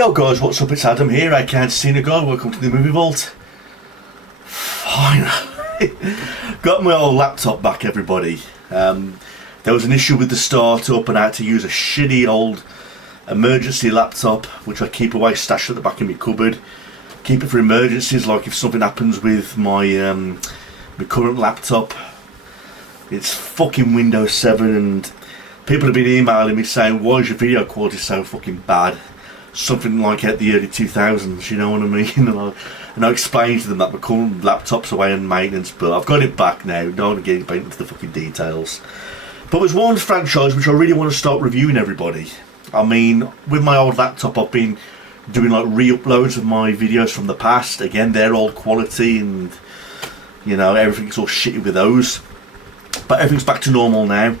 Yo guys, what's up? It's Adam here, I Can't See the Guy. Welcome to the Movie Vault. Finally, got my old laptop back, everybody. There was an issue with the startup and I had to use a shitty old emergency laptop, which I keep away stashed at the back of my cupboard. Keep it for emergencies, like if something happens with my my current laptop. It's fucking Windows 7 and people have been emailing me saying, why is your video quality so fucking bad? Something like at the early 2000s, you know what I mean? And I explained to them that my current laptop's away on maintenance, but I've got it back now. Don't want to get into the fucking details. But there's one franchise which I really want to start reviewing, everybody. I mean, with my old laptop, I've been doing like re-uploads of my videos from the past. Again, they're old quality and, you know, everything's all shitty with those. But everything's back to normal now.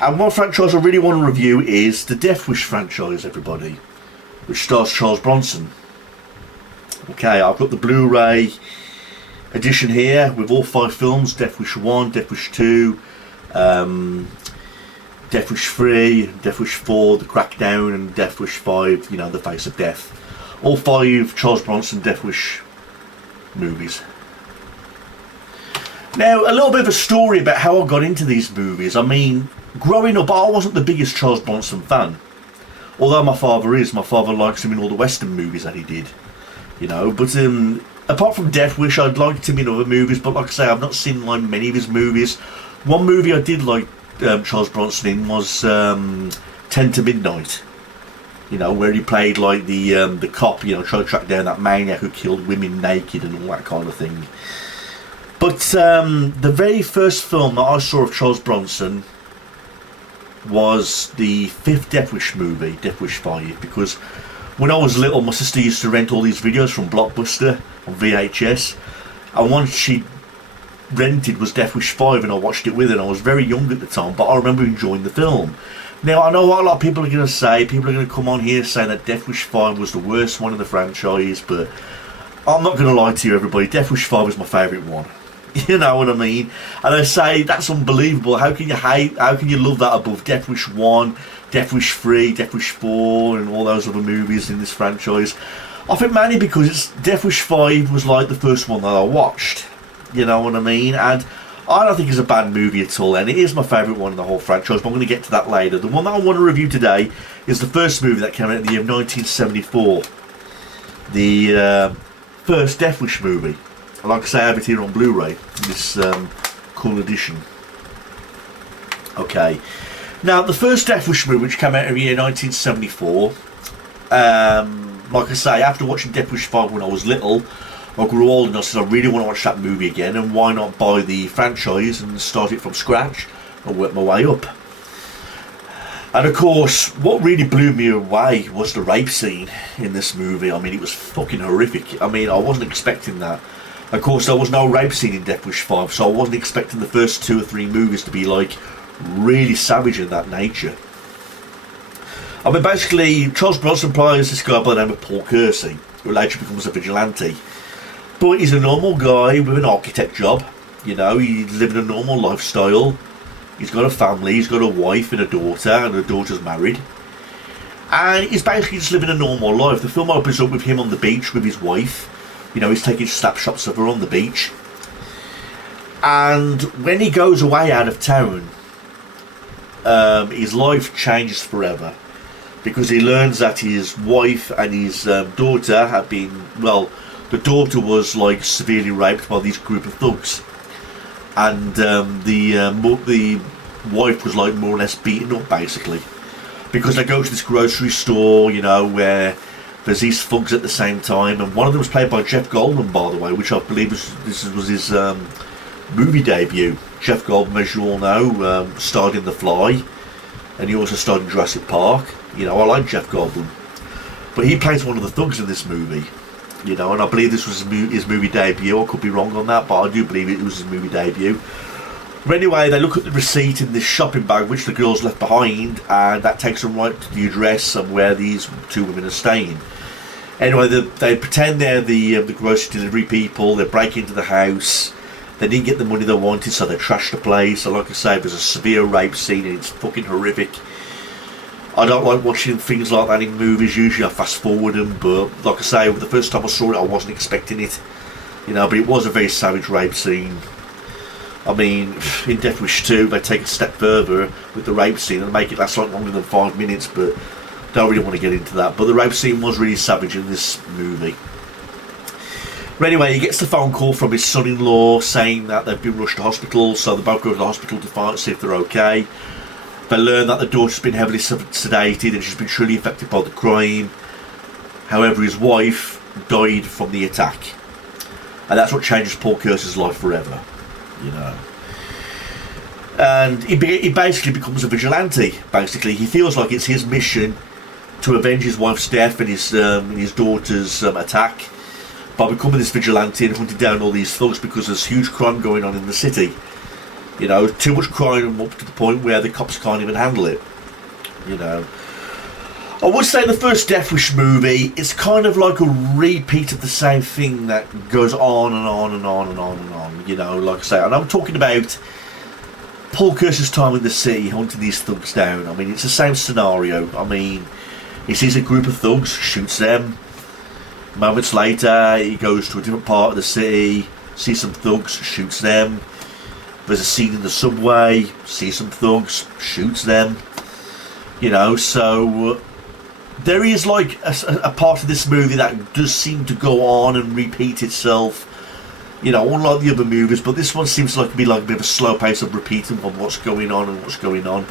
And one franchise I really want to review is the Death Wish franchise, everybody, which stars Charles Bronson. Okay, I've got the Blu-ray edition here with all 5 films: Death Wish 1, Death Wish 2, Death Wish 3, Death Wish 4, The Crackdown, and Death Wish 5, you know, The Face of Death. All 5 Charles Bronson Death Wish movies. Now, a little bit of a story about how I got into these movies. I mean, growing up, I wasn't the biggest Charles Bronson fan. Although my father is. My father likes him in all the Western movies that he did. You know, but apart from Death Wish, I'd liked him in other movies. But like I say, I've not seen like many of his movies. One movie I did like Charles Bronson in was 10 to Midnight. You know, where he played like the cop, you know, trying to track down that maniac who killed women naked and all that kind of thing. But the very first film that I saw of Charles Bronson was the 5th Death Wish movie, Death Wish 5, because when I was little, my sister used to rent all these videos from Blockbuster on VHS, and one she rented was Death Wish 5, and I watched it with her, and I was very young at the time, but I remember enjoying the film. Now, I know what a lot of people are going to say. People are going to come on here saying that Death Wish 5 was the worst one in the franchise, but I'm not going to lie to you, everybody. Death Wish 5 is my favourite one. You know what I mean? And I say, that's unbelievable. How can you love that above Death Wish 1, Death Wish 3, Death Wish 4, and all those other movies in this franchise? I think mainly because Death Wish 5 was like the first one that I watched. You know what I mean? And I don't think it's a bad movie at all, and it is my favourite one in the whole franchise, but I'm going to get to that later. The one that I want to review today is the first movie that came out in the year of 1974. The first Death Wish movie. Like I say, I have it here on Blu-ray, this cool edition. Okay, now the first Death Wish movie, which came out in the year 1974, like I say, after watching Death Wish 5 when I was little, I grew old and I said I really want to watch that movie again, and why not buy the franchise and start it from scratch and work my way up. And of course, what really blew me away was the rape scene in this movie. I mean, it was fucking horrific. I mean, I wasn't expecting that. Of course, there was no rape scene in Death Wish 5, so I wasn't expecting the first 2 or 3 movies to be like really savage in that nature. I mean, basically, Charles Bronson plays this guy by the name of Paul Kersey, who later becomes a vigilante. But he's a normal guy with an architect job. You know, he's living a normal lifestyle. He's got a family, he's got a wife and a daughter, and the daughter's married. And he's basically just living a normal life. The film opens up with him on the beach with his wife. You know, he's taking snapshots of her on the beach. And when he goes away out of town, his life changes forever. Because he learns that his wife and his daughter have been, well, the daughter was like severely raped by this group of thugs. And the wife was like more or less beaten up, basically. Because they go to this grocery store, you know, where there's these thugs at the same time, and one of them was played by Jeff Goldblum, by the way, which I believe was his movie debut. Jeff Goldblum, as you all know, starred in The Fly, and he also starred in Jurassic Park. You know, I like Jeff Goldblum, but he plays one of the thugs in this movie. You know, and I believe this was his movie debut. I could be wrong on that, but I do believe it was his movie debut. But anyway, they look at the receipt in this shopping bag which the girls left behind, and that takes them right to the address and where these 2 women are staying. Anyway, they pretend they're the grocery delivery people. They break into the house. They didn't get the money they wanted, so they trash the place. So like I say, there's a severe rape scene and it's fucking horrific. I don't like watching things like that in movies. Usually I fast forward them, but like I say, the first time I saw it I wasn't expecting it, you know, but it was a very savage rape scene. I mean, in Death Wish 2 they take a step further with the rape scene and make it last like longer than 5 minutes, but don't really want to get into that. But the rape scene was really savage in this movie. But anyway, he gets the phone call from his son-in-law saying that they've been rushed to hospital, so they both go to the hospital to see if they're okay. They learn that the daughter's been heavily sedated and she's been truly affected by the crime. However, his wife died from the attack. And that's what changes Paul Kersey's life forever, you know. And he basically becomes a vigilante, basically. He feels like it's his mission to avenge his wife's death and his daughter's attack by becoming this vigilante and hunting down all these thugs, because there's huge crime going on in the city. You know, too much crime up to the point where the cops can't even handle it. You know, I would say the first Death Wish movie is kind of like a repeat of the same thing that goes on and on and on and on and on. You know, like I say, and I'm talking about Paul Kersey's time in the city hunting these thugs down. I mean, it's the same scenario. I mean, he sees a group of thugs, shoots them. Moments later, he goes to a different part of the city, sees some thugs, shoots them. There's a scene in the subway, sees some thugs, shoots them. You know, so there is like a part of this movie that does seem to go on and repeat itself. You know, unlike the other movies, but this one seems to be like a bit of a slow pace of repeating on what's going on and what's going on.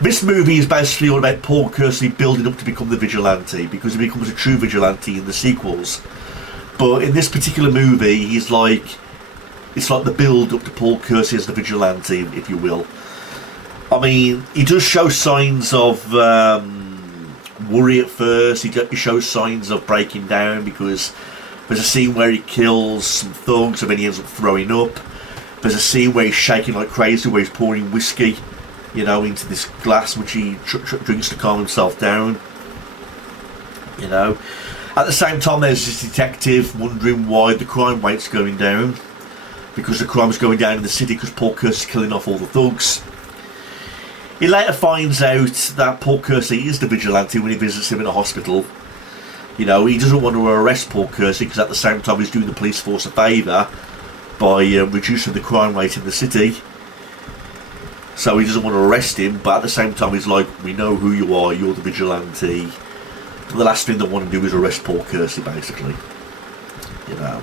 This movie is basically all about Paul Kersey building up to become the vigilante, because he becomes a true vigilante in the sequels. But in this particular movie, he's like, it's like the build up to Paul Kersey as the vigilante, if you will. I mean, he does show signs of worry at first. He shows signs of breaking down, because there's a scene where he kills some thugs and then he ends up throwing up. There's a scene where he's shaking like crazy, where he's pouring whiskey, you know, into this glass which he drinks to calm himself down. You know, at the same time, there's this detective wondering why the crime rate's going down, because the crime's going down in the city because Paul Kersey's killing off all the thugs. He later finds out that Paul Kersey is the vigilante when he visits him in a hospital. You know, he doesn't want to arrest Paul Kersey because at the same time he's doing the police force a favour by reducing the crime rate in the city. So he doesn't want to arrest him, but at the same time he's like, we know who you are, you're the vigilante. But the last thing they want to do is arrest Paul Kersey, basically. You know.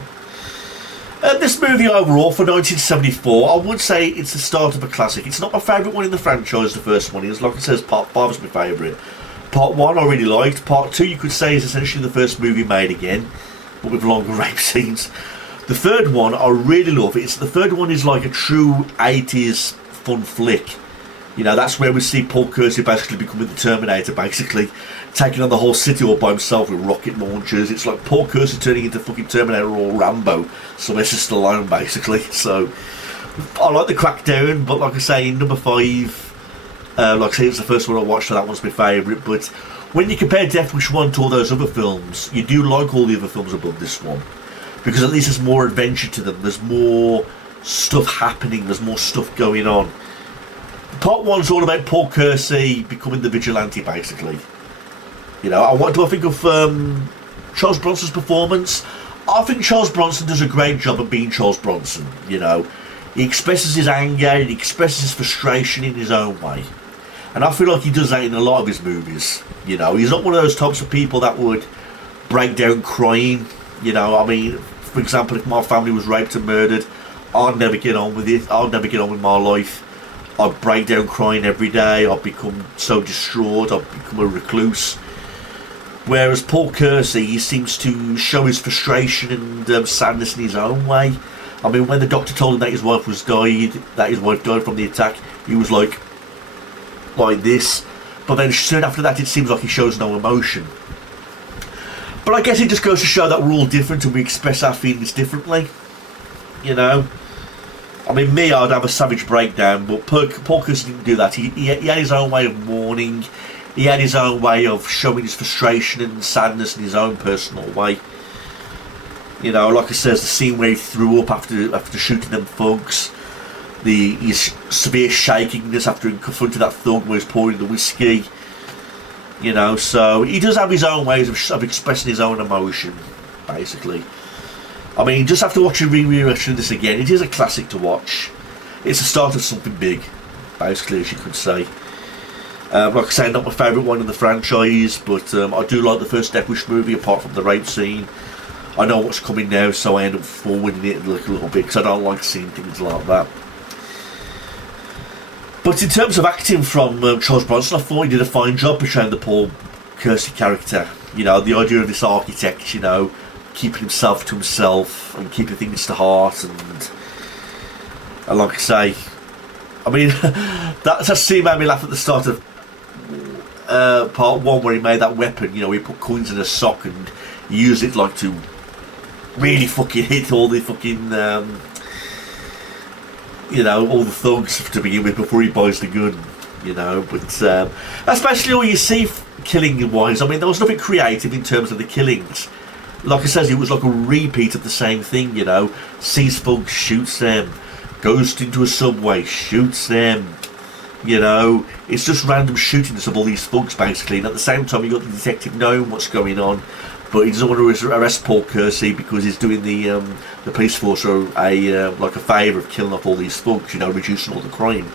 This movie overall, for 1974, I would say it's the start of a classic. It's not my favourite one in the franchise, the first one is. Like I said, Part 5 is my favourite. Part 1 I really liked. Part 2 you could say is essentially the first movie made again, but with longer rape scenes. The third one I really love. The third one is like a true 80s fun flick. You know, that's where we see Paul Kersey basically becoming the Terminator, basically taking on the whole city all by himself with rocket launchers. It's like Paul Kersey turning into fucking Terminator or Rambo, Sylvester Stallone, basically. So I like the crackdown, but like I say, number 5, like I say, it's the first one I watched, so that one's my favourite. But when you compare Death Wish 1 to all those other films, you do like all the other films above this one, because at least there's more adventure to them, there's more stuff happening, there's more stuff going on. Part 1's all about Paul Kersey becoming the vigilante, basically. You know, what do I think of Charles Bronson's performance? I think Charles Bronson does a great job of being Charles Bronson. You know, he expresses his anger, he expresses his frustration in his own way, and I feel like he does that in a lot of his movies. You know, he's not one of those types of people that would break down crying. You know, I mean, for example, if my family was raped and murdered, I'd never get on with it. I'd never get on with my life. I'd break down crying every day. I'd become so distraught. I'd become a recluse. Whereas Paul Kersey, he seems to show his frustration and sadness in his own way. I mean, when the doctor told him that his wife died from the attack, he was like this. But then soon after that, it seems like he shows no emotion. But I guess it just goes to show that we're all different and we express our feelings differently. You know? I mean, me, I'd have a savage breakdown, but Paul Kersey didn't do that. He had his own way of mourning. He had his own way of showing his frustration and sadness in his own personal way. You know, like I said, the scene where he threw up after shooting them thugs. His severe shakiness after he confronted that thug where he's pouring the whiskey. You know, so he does have his own ways of expressing his own emotion, basically. I mean, just after watching re-watching this again, it is a classic to watch. It's the start of something big, basically, as you could say. Like I say, not my favourite one in the franchise, but I do like the first Death Wish movie, apart from the rape scene. I know what's coming now, so I end up forwarding it a little bit, because I don't like seeing things like that. But in terms of acting from Charles Bronson, I thought he did a fine job portraying the Paul Kersey character. You know, the idea of this architect, you know, keeping himself to himself and keeping things to heart, and like I say, I mean, that scene made me laugh at the start of part one, where he made that weapon. You know, he put coins in a sock and he used it like to really fucking hit all the fucking you know, all the thugs to begin with before he buys the gun, you know. But that's basically all you see killing wise. I mean, there was nothing creative in terms of the killings. Like I said, it was like a repeat of the same thing, you know. Sees thugs, shoots them, goes into a subway, shoots them, you know. It's just random shootings of all these thugs, basically. And at the same time, you got the detective knowing what's going on, but he doesn't want to arrest Paul Kersey because he's doing the police force like a favour of killing off all these thugs, you know, reducing all the crime.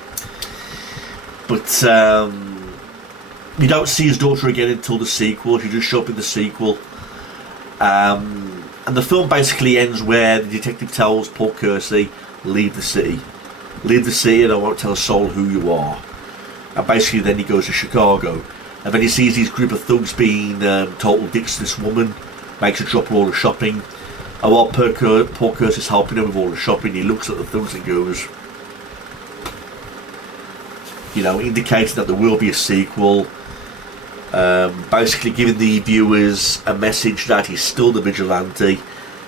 But you don't see his daughter again until the sequel. She just show up in the sequel, and the film basically ends where the detective tells Paul Kersey, leave the city, and I won't tell a soul who you are. And basically then he goes to Chicago, and then he sees these group of thugs being total dicks to this woman, makes her drop all the shopping. And while Paul Kersey's helping her with all the shopping, he looks at the thugs and goes, you know, indicating that there will be a sequel, basically giving the viewers a message that he's still the vigilante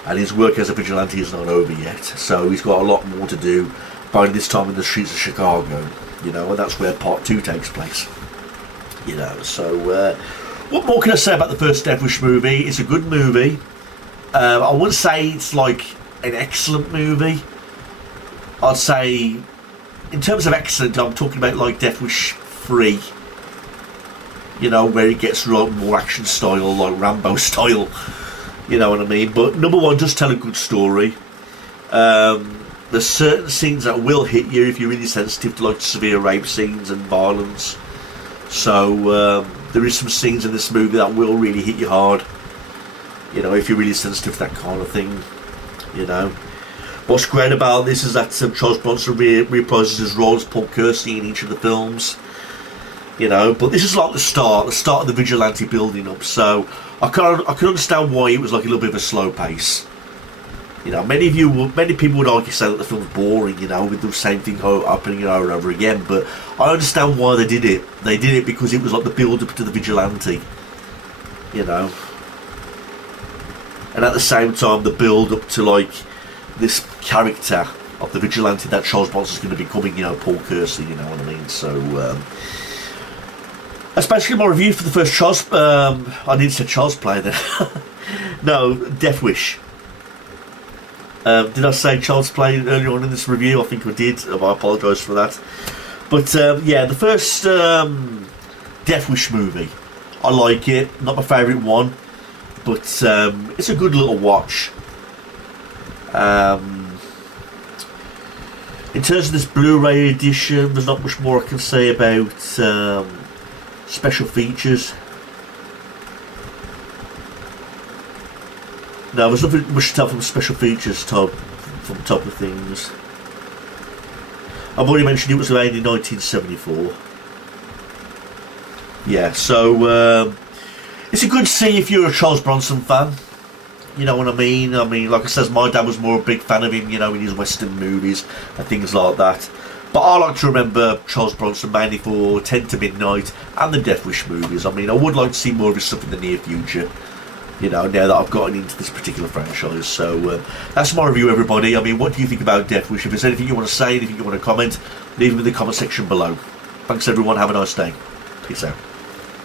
and his work as a vigilante is not over yet. So he's got a lot more to do, by this time in the streets of Chicago, you know, and that's where part 2 takes place. You know, so what more can I say about the first Death Wish movie? It's a good movie. I wouldn't say it's like an excellent movie. I'd say, in terms of excellent, I'm talking about like Death Wish 3. You know, where it gets like more action style, like Rambo style. You know what I mean? But number one, just tell a good story. There's certain scenes that will hit you if you're really sensitive to like severe rape scenes and violence. So there is some scenes in this movie that will really hit you hard. You know, if you're really sensitive to that kind of thing. You know, what's great about this is that Charles Bronson reprises his role as Paul Kersey in each of the films. You know, but this is like the start of the vigilante building up. So I can understand why it was like a little bit of a slow pace. You know, many people would argue say that the film's boring, you know, with the same thing happening over and over again. But I understand why they did it. They did it because it was like the build up to the vigilante. You know, and at the same time the build up to like this character of the vigilante that Charles Bronson's going to be becoming, you know, Paul Kersey. You know what I mean? So that's basically my review for the first Charles. I need to say Charles Play then. No, Death Wish. Did I say Child's Play earlier on in this review? I think I did. I apologise for that. But yeah, the first Death Wish movie, I like it. Not my favourite one, but it's a good little watch. In terms of this Blu-ray edition, there's not much more I can say about special features. No, there's nothing much to tell from special features from top of things. I've already mentioned it was made in 1974. Yeah, so it's a good see if you're a Charles Bronson fan. You know what I mean? I mean, like I said, my dad was more a big fan of him, you know, in his Western movies and things like that. But I like to remember Charles Bronson mainly for 10 to Midnight and the Death Wish movies. I mean, I would like to see more of his stuff in the near future. You know, now that I've gotten into this particular franchise. So that's my review, everybody. I mean, what do you think about Death Wish? If there's anything you want to say, anything you want to comment, leave them in the comment section below. Thanks, everyone. Have a nice day. Peace out.